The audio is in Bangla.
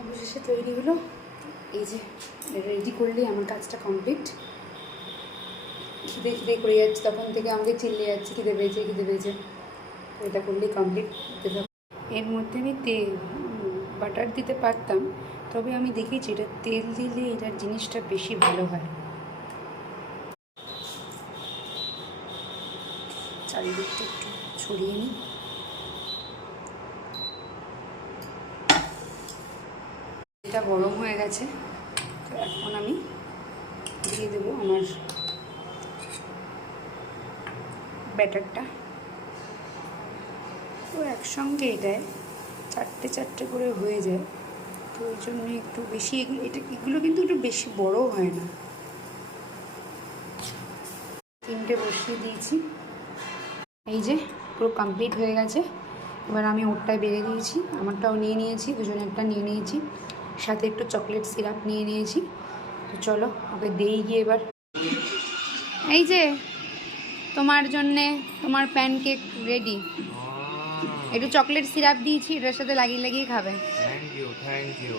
অবশেষে তৈরি হলো। এই যে রেডি করলেই আমার কাজটা কমপ্লিট। খিদে খিদে করে যাচ্ছে, তখন থেকে আমাকে চিল্লে যাচ্ছে খিদে পেয়েছে খিদে পেয়েছে। তো এটা করলেই কমপ্লিট। এর মধ্যে আমি বাটার দিতে পারতাম, তবে আমি দেখেছি এটা তেল দিলে এটার জিনিসটা বেশি ভালো হয়। চারিদিকটা একটু ছড়িয়ে নিই। এটা গরম হয়ে গেছে, তো এখন আমি দিয়ে দেবো আমার ব্যাটারটা। তো একসঙ্গে এটায় চারটে চারটে করে হয়ে যায়, তো ওই জন্য একটু বেশি এগুলো কিন্তু একটু বেশি বড় হয় না। 3টে বসিয়ে দিয়েছি। এই যে পুরো কমপ্লিট হয়ে গেছে। এবার আমি ওরটায় বেড়ে দিয়েছি, আমারটাও নিয়ে নিয়েছি, দুজনেরটা নিয়ে নিয়েছি, সাথে একটু চকলেট সিরাপ নিয়ে নিয়েছি। তো চলো ওকে দিই গিয়ে এবার। এই যে তোমার জন্যে তোমার প্যানকেক রেডি। একটু চকলেট সিরাপ দিয়েছি, এটার সাথে লাগিয়ে লাগিয়ে খাবে। Thank you.